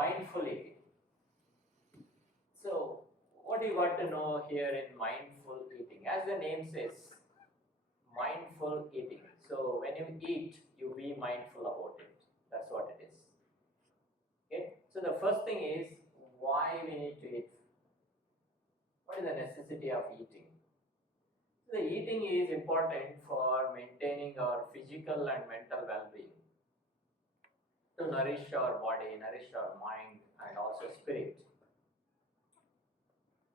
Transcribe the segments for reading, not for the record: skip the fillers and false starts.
mindful eating. So what you got to know here in mindful eating? As the name says, mindful eating. So when you eat, you be mindful about it. That's what it is. Okay. So the first thing is why we need to eat. What is the necessity of eating? So the eating is important for maintaining our physical and mental well-being, to nourish our body, nourish our mind, and also spirit.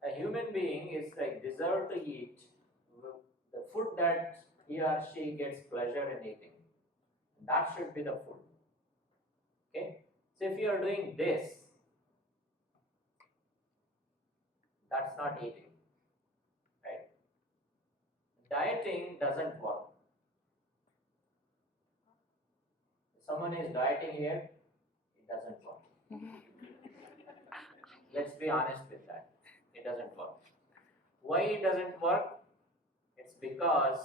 A human being is like deserved to eat the food that he or she gets pleasure in eating. That should be the food. Okay. So if you are doing this, that's not eating, right? Dieting doesn't work. If someone is dieting here, it doesn't work. Let's be honest with that. It doesn't work. Why it doesn't work? It's because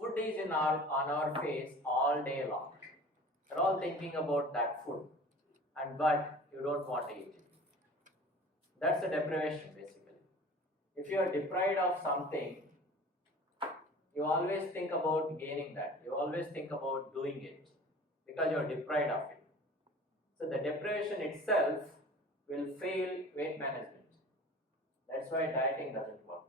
food is on our face all day long. You're all thinking about that food, but you don't want to eat it. That's a deprivation basically. If you are deprived of something, you always think about gaining that. You always think about doing it because you are deprived of it. So the deprivation itself will fail weight management. That's why dieting doesn't work.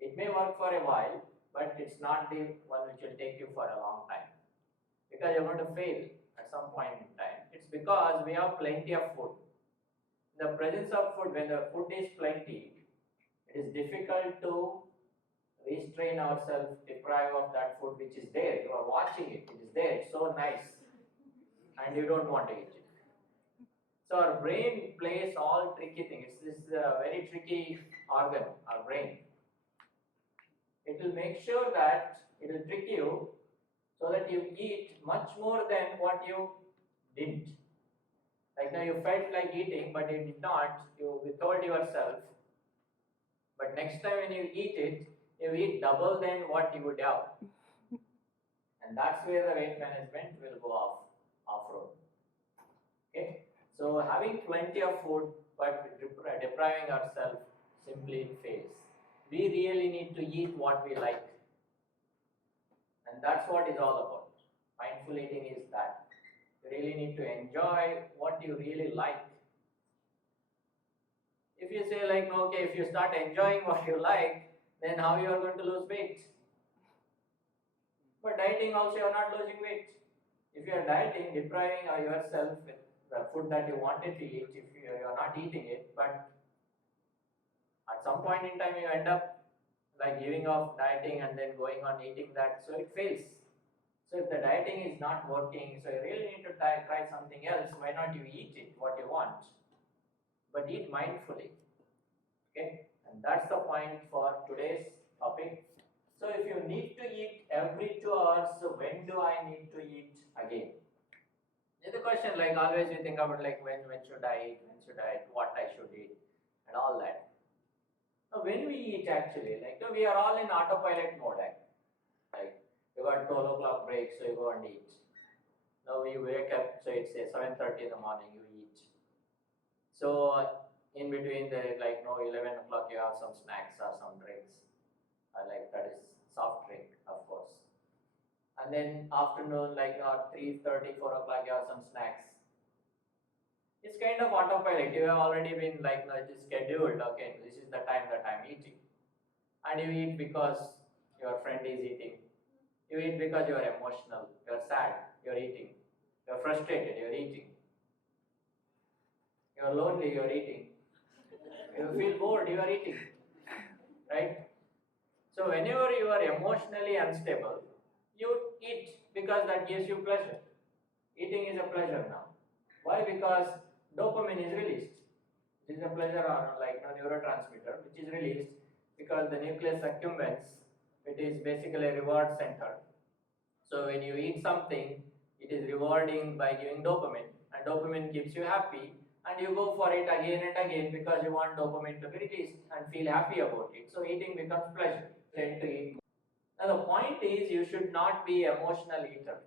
It may work for a while, but it's not the one which will take you for a long time, because you're going to fail at some point in time. It's because we have plenty of food. In the presence of food, when the food is plenty, it is difficult to restrain ourselves, deprive of that food which is there. You are watching it, it is there, it's so nice, and you don't want to eat it. So our brain plays all tricky things. This is a very tricky organ, our brain. It will make sure that it will trick you so that you eat much more than what you didn't. Like now you felt like eating, but you did not. You withhold yourself. But next time when you eat it, you eat double than what you would have. And that's where the weight management will go off-road. Okay? So having plenty of food but depriving ourselves simply fails. We really need to eat what we like. And that's what it's all about. Mindful eating is that. You really need to enjoy what you really like. If you say like, okay, if you start enjoying what you like, then how you are going to lose weight? But dieting also you are not losing weight. If you are dieting, depriving yourself with the food that you wanted to eat, if you are not eating it, but at some point in time you end up like giving up dieting and then going on eating that, so it fails. So if the dieting is not working, so you really need to try something else. Why not you eat it, what you want, but eat mindfully. Okay, and that's the point for today's topic. So if you need to eat every 2 hours, so when do I need to eat again? There's a question like always we think about like when should I eat, what I should eat, and all that. Now when we eat actually, like we are all in autopilot mode. Like you got 12 o'clock break, so you go and eat. Now you wake up, so it's 7:30 in the morning, you eat. So in between the 11 o'clock you have some snacks or some drinks. Like that is soft drink, of course. And then afternoon, 3:30, 4 o'clock, you have some snacks. It's kind of autopilot. You have already been it is scheduled. Okay, this is the time that I'm eating, and you eat because your friend is eating. You eat because you are emotional. You are sad. You are eating. You are frustrated. You are eating. You are lonely. You are eating. You feel bored. You are eating. Right? So whenever you are emotionally unstable, you eat because that gives you pleasure. Eating is a pleasure now. Why? Because dopamine is released. This is a pleasure hormone, neurotransmitter, which is released because the nucleus accumbens. It is basically a reward center. So when you eat something, it is rewarding by giving dopamine, and dopamine keeps you happy, and you go for it again and again because you want dopamine to be released and feel happy about it. So eating becomes pleasure. Tend to eat. Now the point is, you should not be emotional eater.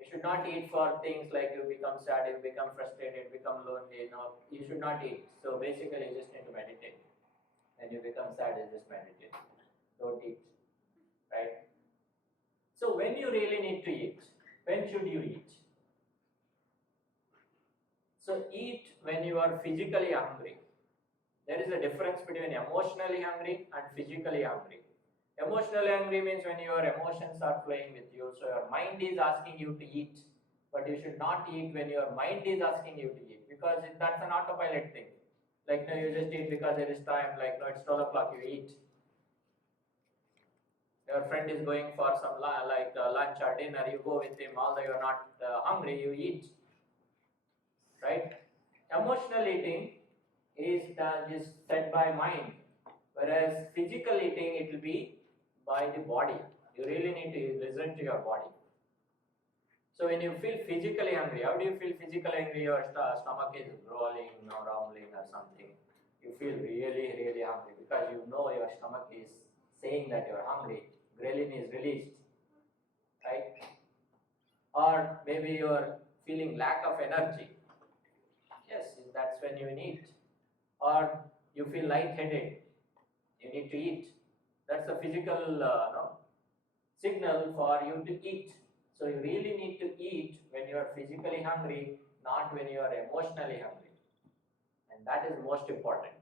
You You should not eat for things like you become sad, you become frustrated, become lonely. No, you should not eat. So basically, you just need to meditate. When you become sad, you just meditate. Don't eat, right? So when you really need to eat, when should you eat? So eat when you are physically hungry. There is a difference between emotionally hungry and physically hungry. Emotionally hungry means when your emotions are playing with you, so your mind is asking you to eat, but you should not eat when your mind is asking you to eat, because that's an autopilot thing. Like, no, you just eat because there is time, like, no, it's 12 o'clock, you eat. Your friend is going for some lunch or dinner, you go with him, although you're not hungry, you eat, right? Emotional eating is set by mind, whereas physical eating, it will be by the body. You really need to listen to your body. So when you feel physically hungry, how do you feel physically hungry? Your stomach is growling or rumbling or something. You feel really, really hungry because you know your stomach is saying that you're hungry. Ghrelin is released, right? Or maybe you're feeling lack of energy. Yes, that's when you need. Or you feel lightheaded. You need to eat. That's a physical signal for you to eat. So you really need to eat when you are physically hungry, not when you are emotionally hungry. And that is most important.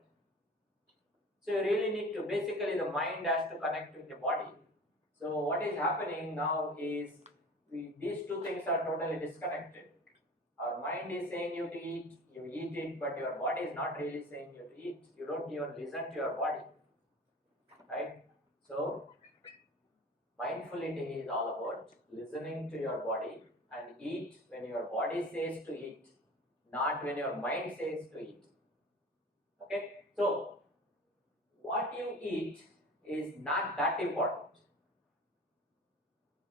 So you really need to, basically the mind has to connect with the body. So what is happening now is these two things are totally disconnected. Our mind is saying you to eat, you eat it, but your body is not really saying you to eat. You don't even listen to your body, right? So mindful eating is all about listening to your body and eat when your body says to eat, not when your mind says to eat. Okay? So, what you eat is not that important.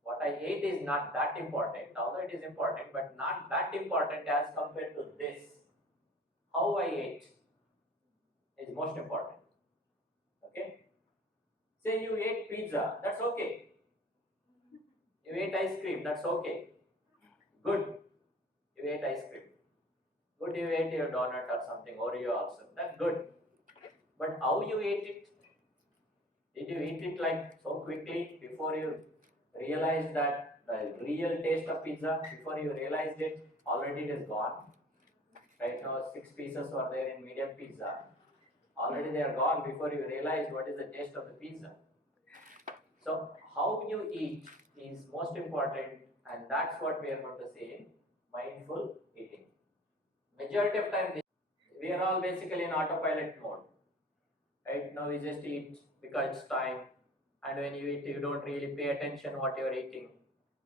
What I ate is not that important, although it is important, but not that important as compared to this. How I ate is most important. Okay? Say you ate pizza, that's okay. You ate ice cream, that's okay. Good. You ate ice cream. Good, you ate your donut or something, Oreo also. That's good. But how you ate it? Did you eat it like so quickly before you realized that the real taste of pizza? Before you realized it, already it is gone. Right now, 6 pieces were there in medium pizza. Already they are gone before you realize what is the taste of the pizza. So, how you eat is most important, and that's what we are going to say in mindful eating. Majority of time, we are all basically in autopilot mode. Right now, we just eat because it's time, and when you eat, you don't really pay attention what you are eating.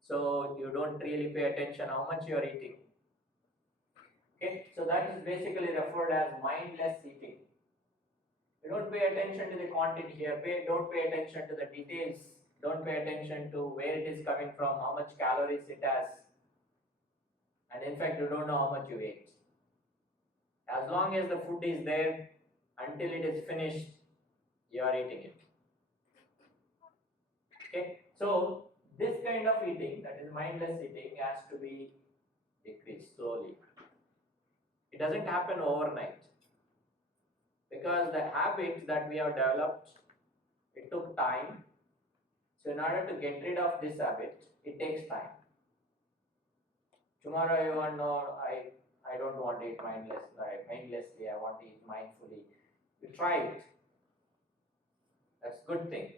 So you don't really pay attention how much you are eating. Okay, so that is basically referred as mindless eating. You don't pay attention to the quantity here. Don't pay attention to the details. Don't pay attention to where it is coming from, how much calories it has, and in fact, you don't know how much you ate. As long as the food is there, until it is finished, you are eating it. Okay, so this kind of eating, that is mindless eating, has to be decreased slowly. It doesn't happen overnight because the habits that we have developed, it took time. So in order to get rid of this habit, it takes time. Tomorrow you want, no, I don't want to eat mindlessly, I want to eat mindfully. You try it. That's a good thing.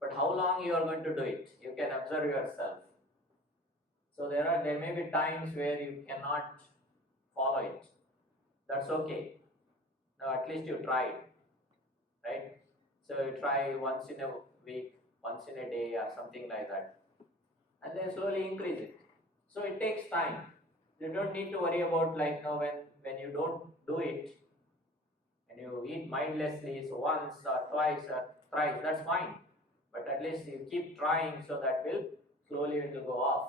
But how long you are going to do it? You can observe yourself. So there may be times where you cannot follow it. That's okay. Now at least you tried, right? So you try once in a week, once in a day, or something like that, and then slowly increase it. So it takes time. You don't need to worry about like now when you don't do it, and you eat mindlessly, so once or twice or thrice, that's fine. But at least you keep trying, so that will slowly it will go off.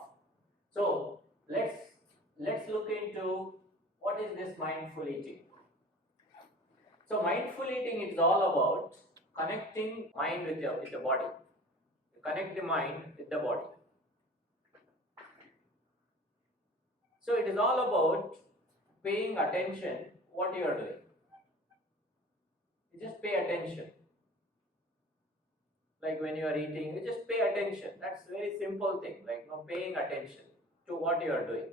So let's look into what is this mindful eating. So mindful eating is all about connecting mind with the body. You connect the mind with the body. it is all about paying attention what you are doing. You just pay attention. Like when you are eating, you just pay attention. That's a very simple thing, like paying attention to what you are doing.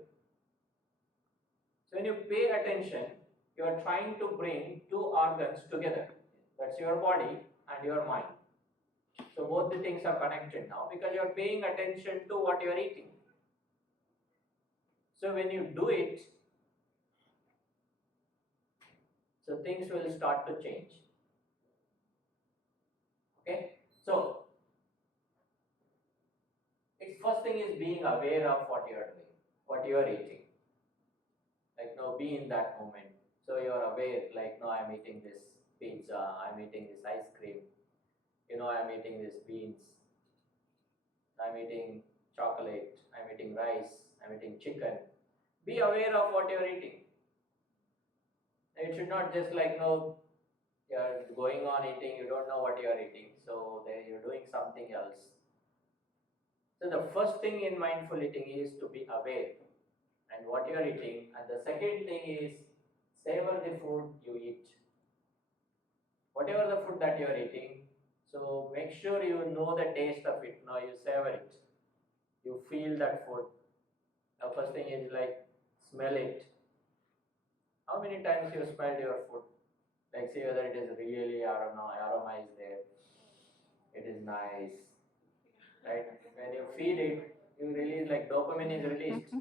So when you pay attention, you are trying to bring two organs together. That's your body and your mind. So both the things are connected now because you are paying attention to what you are eating. So when you do it, so things will start to change. Okay? So its first thing is being aware of what you are doing, what you are eating. Like be in that moment. So you are aware, like I'm eating this pizza, I'm eating this ice cream, I'm eating these beans, I'm eating chocolate, I'm eating rice, I'm eating chicken. Be aware of what you are eating. It should not just like you're going on eating, you don't know what you are eating, so there you're doing something else. So the first thing in mindful eating is to be aware and what you are eating, and the second thing is savor the food you eat. Whatever the food that you are eating, so make sure you know the taste of it. Now you savor it. You feel that food. The first thing is like smell it. How many times you smelled your food? Like see whether it is really aroma is there. It is nice. Right? When you feel it, you release like dopamine is released.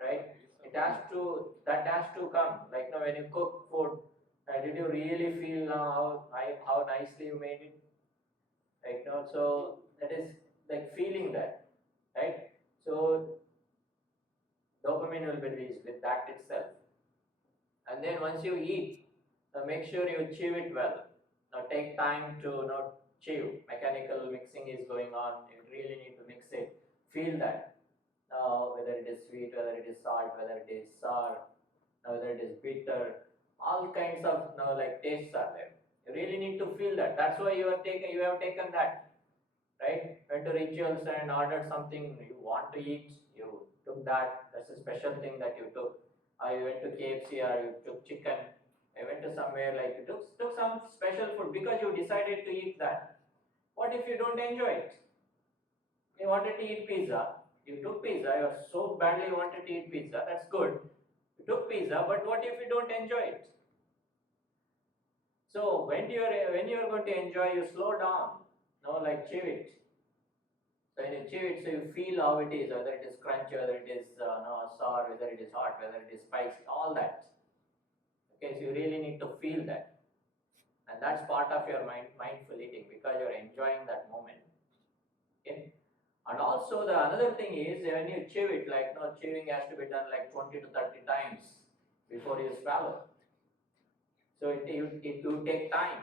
Right? That has to come. Like when you cook food, did you really feel how nicely you made it? Right? So that is like feeling that, right? So dopamine will be released with that itself. And then once you eat, make sure you chew it well. Now take time to chew. Mechanical mixing is going on. You really need to mix it. Feel that. Whether it is sweet, whether it is salt, whether it is sour, whether it is bitter, all kinds of like tastes are there. You really need to feel that. That's why you have taken that, right? Went to rituals and ordered something you want to eat. You took that. That's a special thing that you took. You went to KFC or you took chicken. I went to somewhere like you took some special food because you decided to eat that. What if you don't enjoy it? You wanted to eat pizza. You took pizza. You so badly wanted to eat pizza. That's good. You took pizza, but what if you don't enjoy it? So when you're going to enjoy, you slow down. Like chew it. So when you chew it, so you feel how it is, whether it is crunchy, whether it is sour, whether it is hot, whether it is spicy, all that. Okay, so you really need to feel that, and that's part of your mindful eating because you're enjoying that moment. Okay, and also the another thing is when you chew it, like chewing has to be done like 20 to 30 times before you swallow. So it will take time.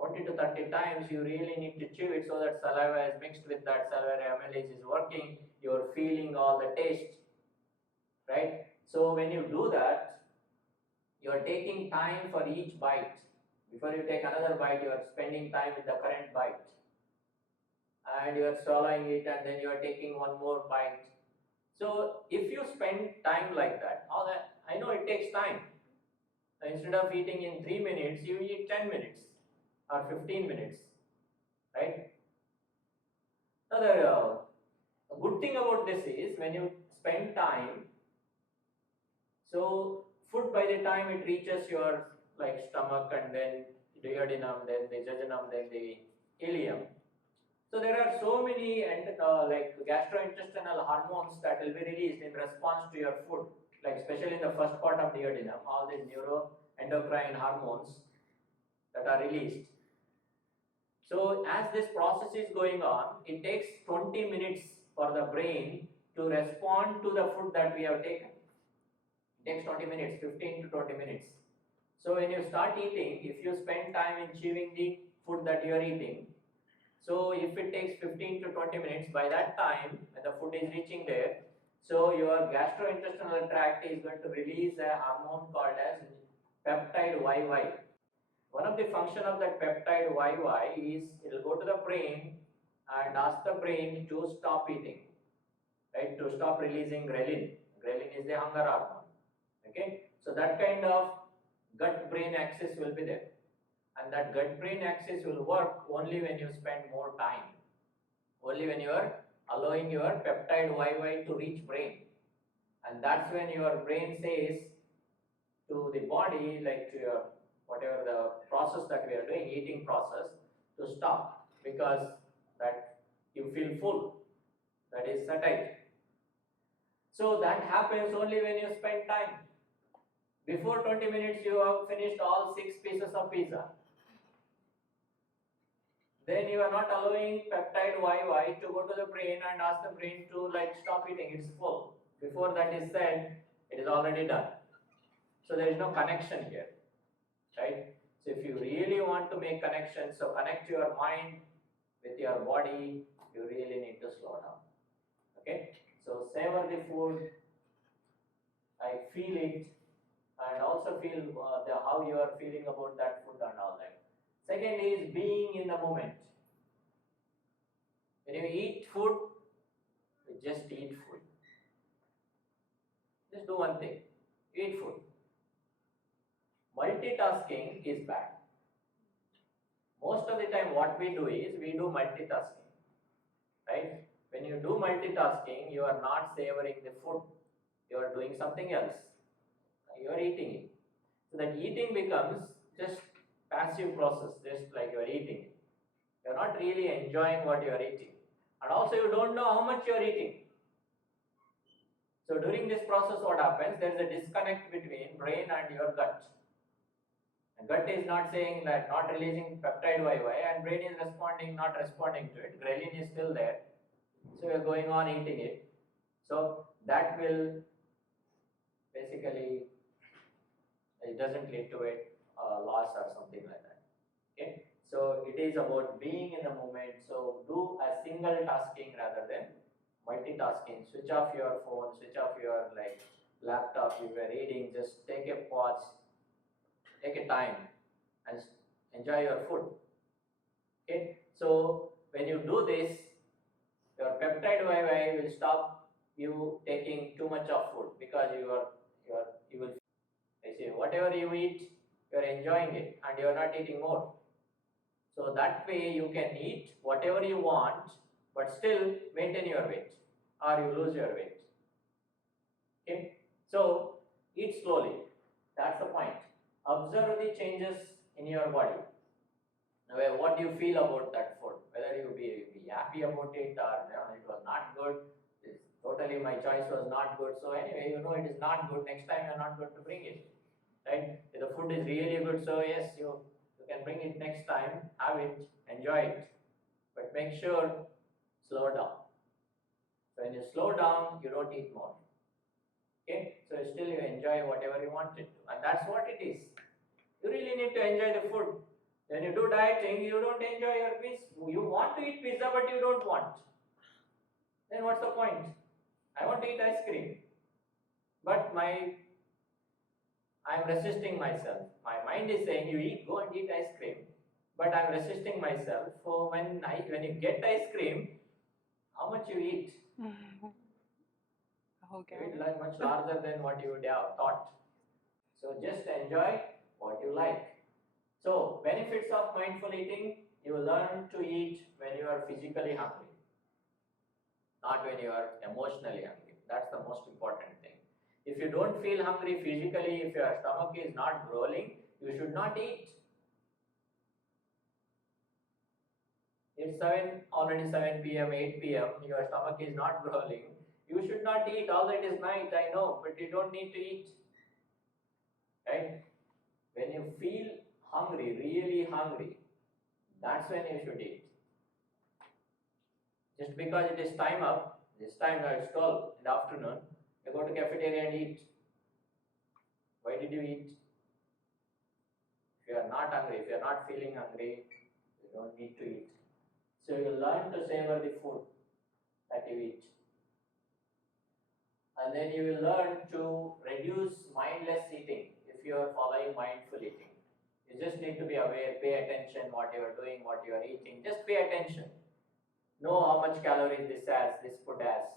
20 to 30 times you really need to chew it so that saliva is mixed with that salivary amylase is working, you're feeling all the taste, right? So when you do that, you're taking time for each bite. Before you take another bite, you are spending time with the current bite. And you are swallowing it and then you are taking one more bite. So if you spend time like that, I know it takes time. So instead of eating in 3 minutes, you eat 10 minutes or 15 minutes, right? Now the good thing about this is when you spend time, so food by the time it reaches your like stomach and then duodenum, then the jejunum, then the ileum. So there are so many like gastrointestinal hormones that will be released in response to your food, like especially in the first part of duodenum, all these neuroendocrine hormones that are released. So as this process is going on, it takes 20 minutes for the brain to respond to the food that we have taken. It takes 20 minutes, 15 to 20 minutes. So when you start eating, if you spend time in chewing the food that you are eating, so if it takes 15 to 20 minutes, by that time when the food is reaching there, so your gastrointestinal tract is going to release a hormone called as peptide YY. One of the function of that peptide YY is it will go to the brain and ask the brain to stop eating, right? To stop releasing ghrelin. Ghrelin is the hunger hormone. Okay, so that kind of gut-brain axis will be there, and that gut-brain axis will work only when you spend more time, only when you are allowing your peptide YY to reach brain, and that's when your brain says to the body, like to your whatever the process that we are doing, eating process, to stop, because that you feel full, that is satiety. So that happens only when you spend time. Before 20 minutes you have finished all 6 pieces of pizza. Then you are not allowing peptide YY to go to the brain and ask the brain to like stop eating, it's full. Before that is said, it is already done. So there is no connection here, right? So if you really want to make connections, so connect your mind with your body, you really need to slow down. Okay? So savor the food, I feel it, and also feel how you are feeling about that food and all that. Second is being in the moment. When you eat food, you just eat food. Just do one thing, eat food. Multitasking is bad. Most of the time what we do is, we do multitasking, right? When you do multitasking, you are not savoring the food, you are doing something else, you are eating it. So that eating becomes just passive process, just like you are eating it. You are not really enjoying what you are eating, and also you don't know how much you are eating. So during this process what happens, there is a disconnect between brain and your gut. And gut is not saying that, not releasing peptide YY, and brain is responding, not responding to it. Ghrelin is still there, so you are going on eating it. So that will basically, it doesn't lead to a loss or something like that. Okay, so it is about being in the moment. So do a single tasking rather than multitasking. Switch off your phone, switch off your like laptop. If you are reading, just take a pause, take a time, and enjoy your food. Okay, so when you do this, your peptide YY will stop you taking too much of food, because you will, I say, whatever you eat, you are enjoying it and you are not eating more. So that way you can eat whatever you want, but still maintain your weight, or you lose your weight. Okay, so eat slowly. That's the point. Observe the changes in your body. Now, what do you feel about that food? Whether you be happy about it, or it was not good. Totally, my choice was not good. So anyway, you know it is not good. Next time you are not going to bring it, right? If the food is really good, so yes, you can bring it next time. Have it, enjoy it, but make sure slow down. So when you slow down, you don't eat more. Okay, so still you enjoy whatever you wanted to, and that's what it is. You really need to enjoy the food. When you do dieting, you don't enjoy your pizza. You want to eat pizza, but you don't want. Then what's the point? I want to eat ice cream, but I'm resisting myself. My mind is saying you go and eat ice cream, but I'm resisting myself. So when you get ice cream, how much you eat? Okay. You eat like much larger than what you would have thought. So just enjoy what you like. So benefits of mindful eating: you learn to eat when you are physically hungry, not when you are emotionally hungry. That's the most important thing. If you don't feel hungry physically, if your stomach is not growling, you should not eat. It's already 7 p.m., 8 p.m., your stomach is not growling. You should not eat, although it is night, I know, but you don't need to eat. Right? When you feel hungry, really hungry, that's when you should eat. Just because it is time up, this time now it's 12 in the afternoon, you go to cafeteria and eat. Why did you eat? If you are not hungry, if you are not feeling hungry, you don't need to eat. So you learn to savor the food that you eat. And then you will learn to reduce mindless eating if you are following mindful eating. You just need to be aware, pay attention what you are doing, what you are eating. Just pay attention. Know how much calories this has, this food has.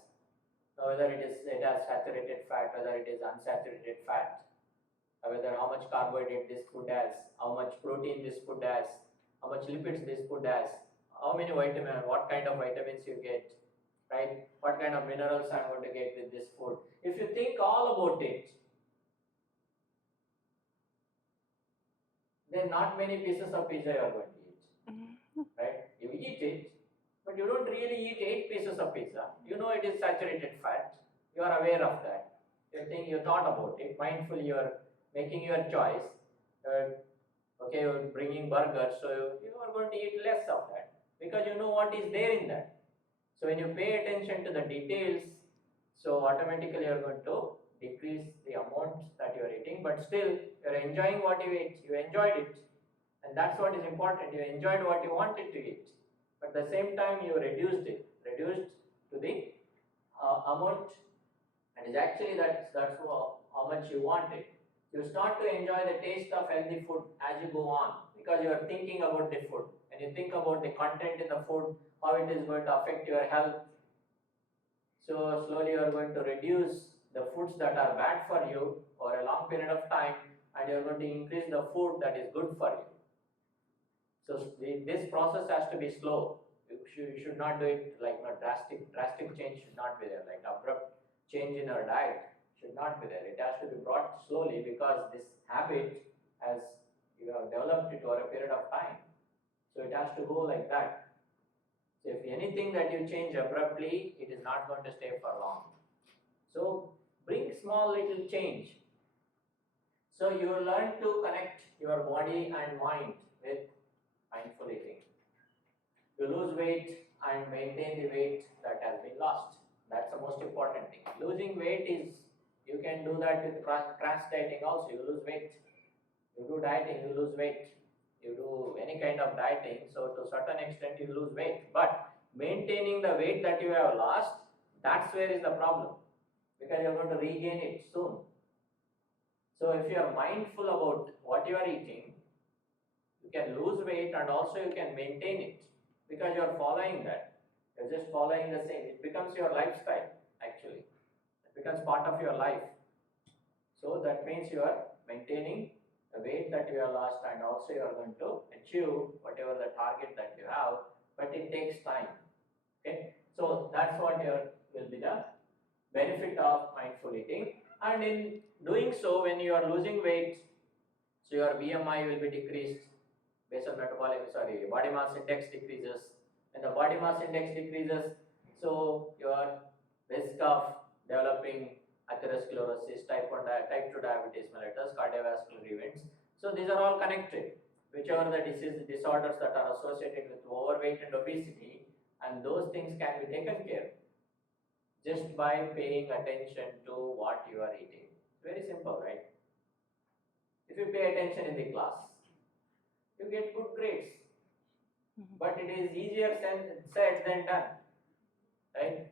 Now whether it has saturated fat, whether it is unsaturated fat, whether how much carbohydrate this food has, how much protein this food has, how much lipids this food has, how many vitamins, what kind of vitamins you get, right? What kind of minerals I'm going to get with this food. If you think all about it, then not many pieces of pizza you are going to eat, right? You eat it, but you don't really eat 8 pieces of pizza. You know it is saturated fat. You are aware of that. You think you thought about it. Mindfully, you are making your choice. Okay, you're bringing burgers, so you are going to eat less of that because you know what is there in that. So when you pay attention to the details, so automatically you are going to decrease the amount that you are eating, but still you are enjoying what you ate. You enjoyed it, and that's what is important. You enjoyed what you wanted to eat, but at the same time you reduced to the amount, and it's actually that's how much you wanted. You start to enjoy the taste of healthy food as you go on because you are thinking about the food and you think about the content in the food, how it is going to affect your health. So slowly you are going to reduce the foods that are bad for you over a long period of time, and you are going to increase the food that is good for you. So this process has to be slow. You should not do it like drastic change should not be there, like abrupt change in our diet should not be there. It has to be brought slowly because this habit has you have developed it over a period of time. So it has to go like that. So if anything that you change abruptly, it is not going to stay for long. So bring small little change. So you learn to connect your body and mind with mindful eating. You lose weight and maintain the weight that has been lost. That's the most important thing. Losing weight is, you can do that with crash dieting also. You lose weight. You do dieting, you lose weight. You do any kind of dieting, so to a certain extent you lose weight. But maintaining the weight that you have lost, that's where is the problem. Because you're going to regain it soon. So if you are mindful about what you are eating, you can lose weight and also you can maintain it because you are following that. You're just following the same. It becomes your lifestyle actually. It becomes part of your life. So that means you are maintaining the weight that you have lost and also you are going to achieve whatever the target that you have, but it takes time. Okay, so that's what will be the benefit of mindful eating. And in doing so, when you are losing weight, so your BMI will be decreased, basal metabolic, body mass index decreases. When the body mass index decreases, so your risk of developing atherosclerosis, type 2 diabetes mellitus, cardiovascular events. So these are all connected. Whichever the disorders that are associated with overweight and obesity, and those things can be taken care just by paying attention to what you are eating. Very simple, right? If you pay attention in the class, you get good grades. But it is easier said than done, right?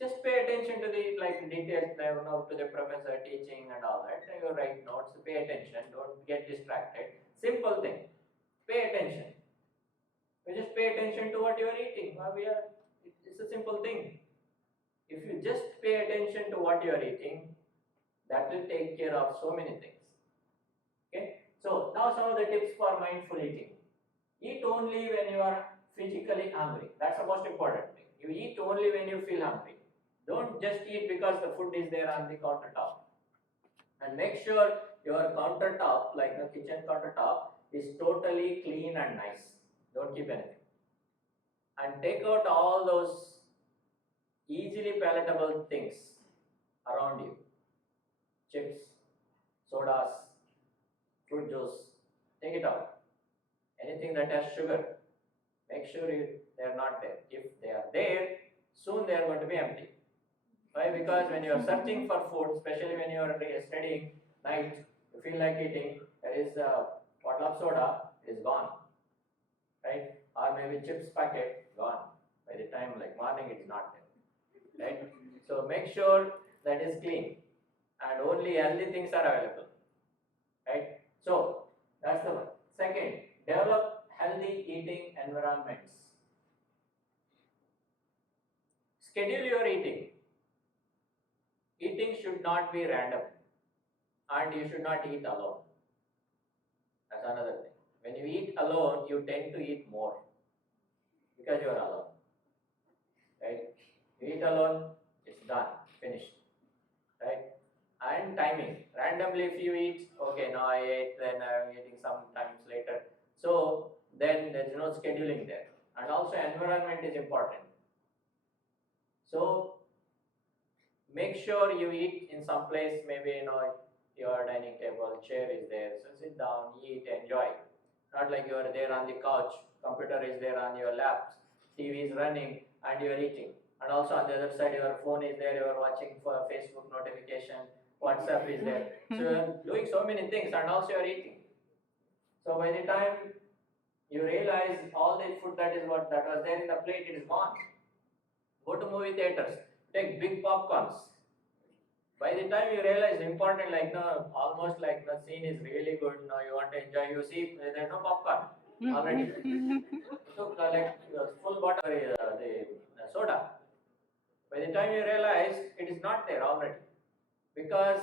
Just pay attention to the details, to the professor teaching and all that. You write notes, pay attention, don't get distracted. Simple thing, pay attention. You just pay attention to what you are eating. It's a simple thing. If you just pay attention to what you are eating, that will take care of so many things. Okay. So now some of the tips for mindful eating. Eat only when you are physically hungry. That's the most important thing. You eat only when you feel hungry. Don't just eat because the food is there on the countertop. And make sure your countertop, like the kitchen countertop, is totally clean and nice. Don't keep anything. And take out all those easily palatable things around you. Chips, sodas, fruit juice. Take it out. Anything that has sugar, make sure they are not there. If they are there, soon they are going to be empty. Why? Because when you are searching for food, especially when you are studying night, you feel like eating, there is a bottle of soda, it is gone. Right? Or maybe chips packet, gone. By the time morning, it is not there. Right? So make sure that is clean and only healthy things are available. Right? So that's the one. Second, develop healthy eating environments. Schedule your eating. not be random, and you should not eat alone. That's another thing. When you eat alone, you tend to eat more because you are alone. Right? You eat alone, it's done, finished. Right? And timing. Randomly, if you eat, okay, now I ate, then I'm eating sometimes later. So then there's no scheduling there. And also environment is important. So make sure you eat in some place, maybe your dining table, chair is there. So sit down, eat, enjoy. Not like you are there on the couch, computer is there on your lap, TV is running, and you are eating. And also on the other side, your phone is there, you are watching for Facebook notification, WhatsApp is there. So you are doing so many things, and also you are eating. So by the time you realize all the food that was there in the plate, it is gone. Go to movie theaters, take big popcorns. By the time you realize important, like no, almost like the scene is really good, now you want to enjoy, you see there's no popcorn already. So like full bottle the soda. By the time you realize it is not there already, because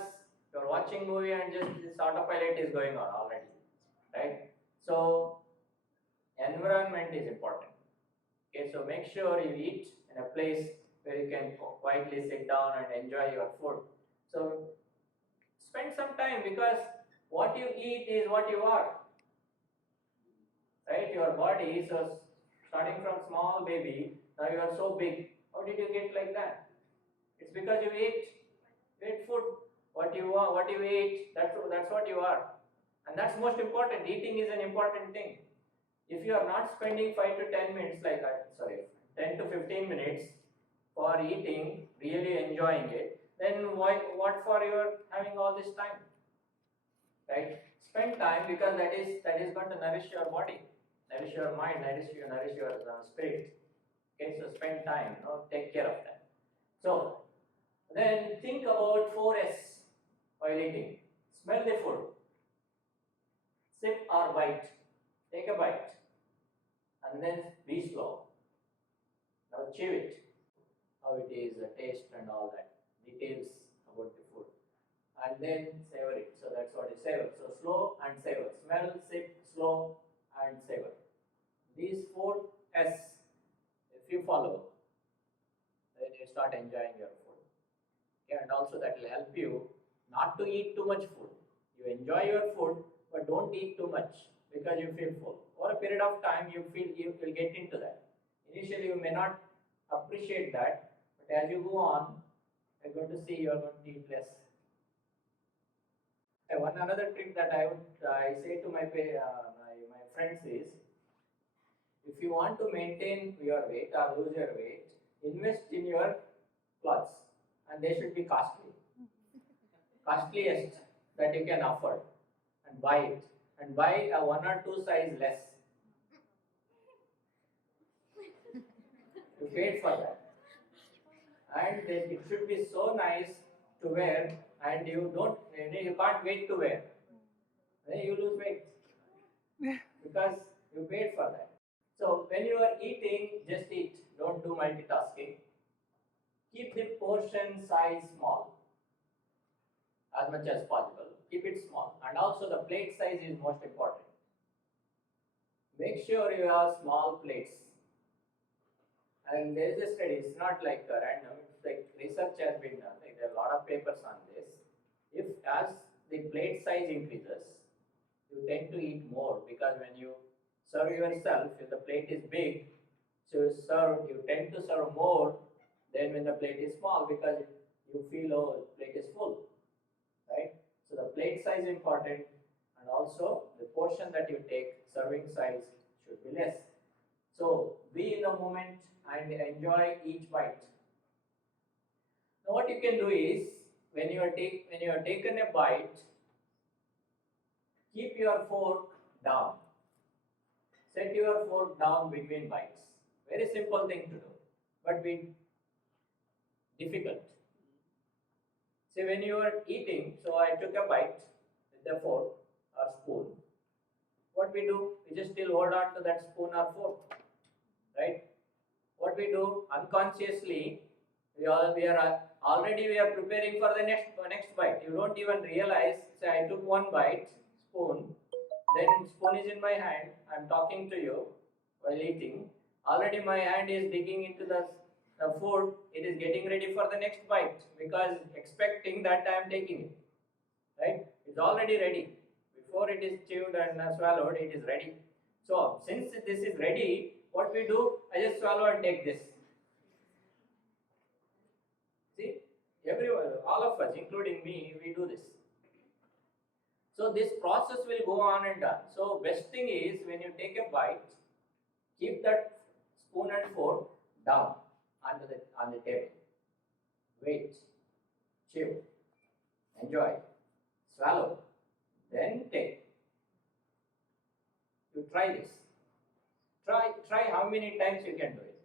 you're watching movie and just this autopilot is going on already, right? So environment is important. Okay, so make sure you eat in a place where you can quietly sit down and enjoy your food. So spend some time, because what you eat is what you are. Right? Your body, so starting from small baby, now you are so big. How did you get like that? It's because you eat food. What you want, what you eat, that's what you are. And that's most important. Eating is an important thing. If you are not spending 5 to 10 minutes, 10 to 15 minutes for eating, really enjoying it, then what for you are having all this time? Right? Spend time, because that is going to nourish your body, nourish your mind, nourish your spirit. Okay, so spend time, take care of that. So then think about 4S while eating. Smell the food, sip or bite, take a bite, and then be slow. Now chew it, how it is, the taste and all that, details about the food. And then savor it. So that's what is savor. So slow and savor. Smell, sip, slow, and savor. These 4S, if you follow, then you start enjoying your food. Okay, and also that will help you not to eat too much food. You enjoy your food, but don't eat too much, because you feel full. Over a period of time, you will get into that. Initially, you may not appreciate that, but as you go on, you're going to see you are going to eat less. One another trick that I say to my friends is, if you want to maintain your weight or lose your weight, invest in your clothes, and they should be costliest that you can afford, and buy it, and buy a 1 or 2 size less. You paid for that, and then it should be so nice to wear, and you can't wait to wear. Then you lose weight because you paid for that. So when you are eating, just eat. Don't do multitasking. Keep the portion size small as much as possible. Keep it small, and also the plate size is most important. Make sure you have small plates. And there is a study, it's not like random, it's like research has been done, like there are a lot of papers on this. If as the plate size increases, you tend to eat more, because when you serve yourself, if the plate is big, so you tend to serve more than when the plate is small, because you feel, oh, the plate is full, right? So the plate size is important, and also the portion that you take, serving size should be less. So be in the moment and enjoy each bite. Now what you can do is, when you are taken a bite, keep your fork down. Set your fork down between bites. Very simple thing to do, but be difficult. See, when you are eating, so I took a bite with the fork or spoon. What we do, we just still hold on to that spoon or fork, right? What we do unconsciously, We are already we are preparing for the next bite. You don't even realize. Say I took one bite, spoon, then spoon is in my hand. I'm talking to you while eating. Already my hand is digging into the food. It is getting ready for the next bite because expecting that I am taking it. Right? It's already ready. Before it is chewed and swallowed, it is ready. So since this is ready, what we do? I just swallow and take this. See, everyone, all of us, including me, we do this. So this process will go on and on. So best thing is when you take a bite, keep that spoon and fork down on the table. Wait, chew, enjoy, swallow, then take. You try this. Try how many times you can do it.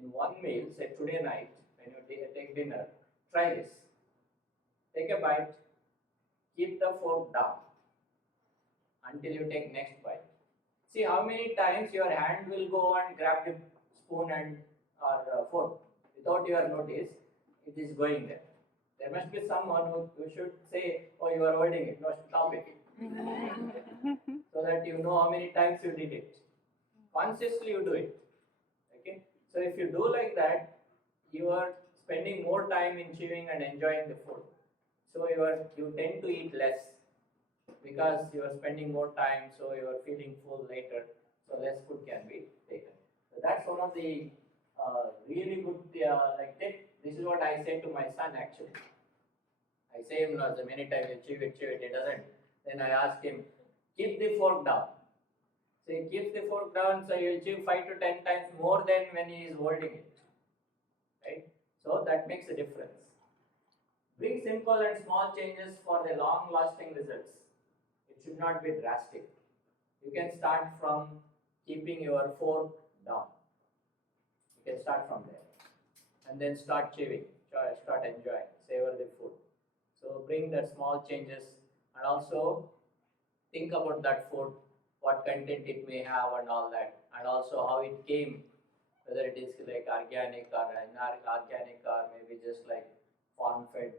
In one meal, say today night, when you take dinner, try this. Take a bite, keep the fork down until you take next bite. See how many times your hand will go and grab the spoon and or fork without your notice. It is going there. There must be someone who should say, "Oh, you are holding it. No, stop it," so that you know how many times you did it. Consciously, you do it. Okay. So if you do like that, you are spending more time in chewing and enjoying the food. So you tend to eat less because you are spending more time, so you are feeling full later, so less food can be taken. So that's one of the really good tip. This is what I say to my son actually. I say him the many times you chew it, he doesn't. Then I ask him, keep the fork down. So he keeps the fork down, so he will chew 5 to 10 times more than when he is holding it. Right? So that makes a difference. Bring simple and small changes for the long lasting results. It should not be drastic. You can start from keeping your fork down. You can start from there. And then start chewing, start enjoying, savor the food. So bring that small changes and also think about that food, what content it may have and all that. And also how it came, whether it is like organic or inorganic or maybe just like farm fed,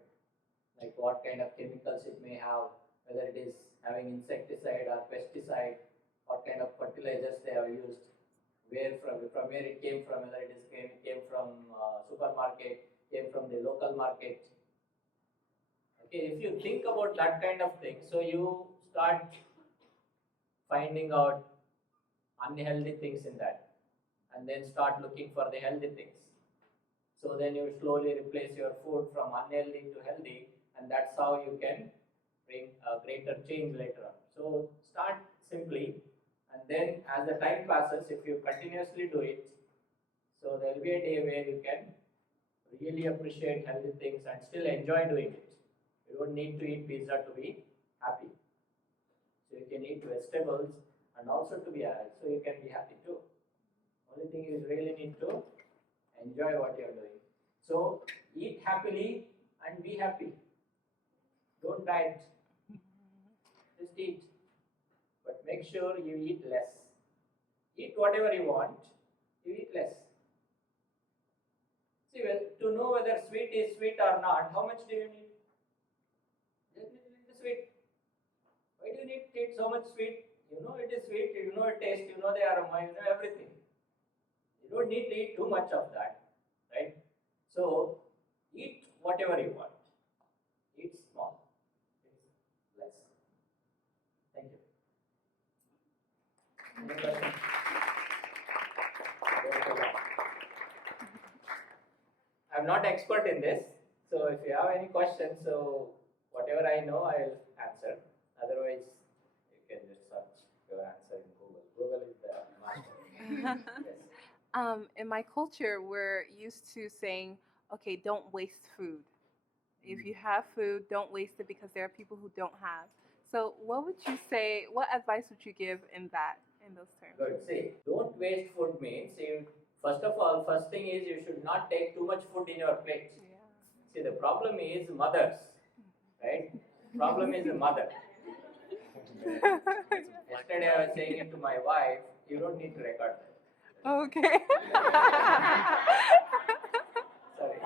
like what kind of chemicals it may have, whether it is having insecticide or pesticide, what kind of fertilizers they have used, where it came from, whether it is came from supermarket, came from the local market. Okay, if you think about that kind of thing, so you start finding out unhealthy things in that, and then start looking for the healthy things. So then you slowly replace your food from unhealthy to healthy, and that's how you can bring a greater change later on. So start simply, and then as the time passes, if you continuously do it, so there will be a day where you can really appreciate healthy things and still enjoy doing it. You don't need to eat pizza to be happy. So you can eat vegetables and also to be so you can be happy too. Only thing is really need to enjoy what you are doing. So eat happily and be happy. Don't diet. Just eat. But make sure you eat less. Eat whatever you want, you eat less. See, well, to know whether sweet is sweet or not, how much do you need? Just little sweet. Why do you need to eat so much sweet? You know it is sweet, you know it taste, you know the aroma, you know everything. You don't need to eat too much of that, right? So, eat whatever you want. Eat small. Eat less. Thank you. Any questions? I'm not expert in this, so if you have any questions, so whatever I know, I'll answer. Otherwise, you can just search your answer in Google. Google is the master. Yes. In my culture, we're used to saying, okay, don't waste food. If you have food, don't waste it because there are people who don't have. So what would you say, what advice would you give in those terms? Good. See, don't waste food means first of all, first thing is you should not take too much food in your plate. Yeah. See, the problem is mothers, right? Problem is the mother. Yesterday I was saying it to my wife, you don't need to record that. Okay. Sorry.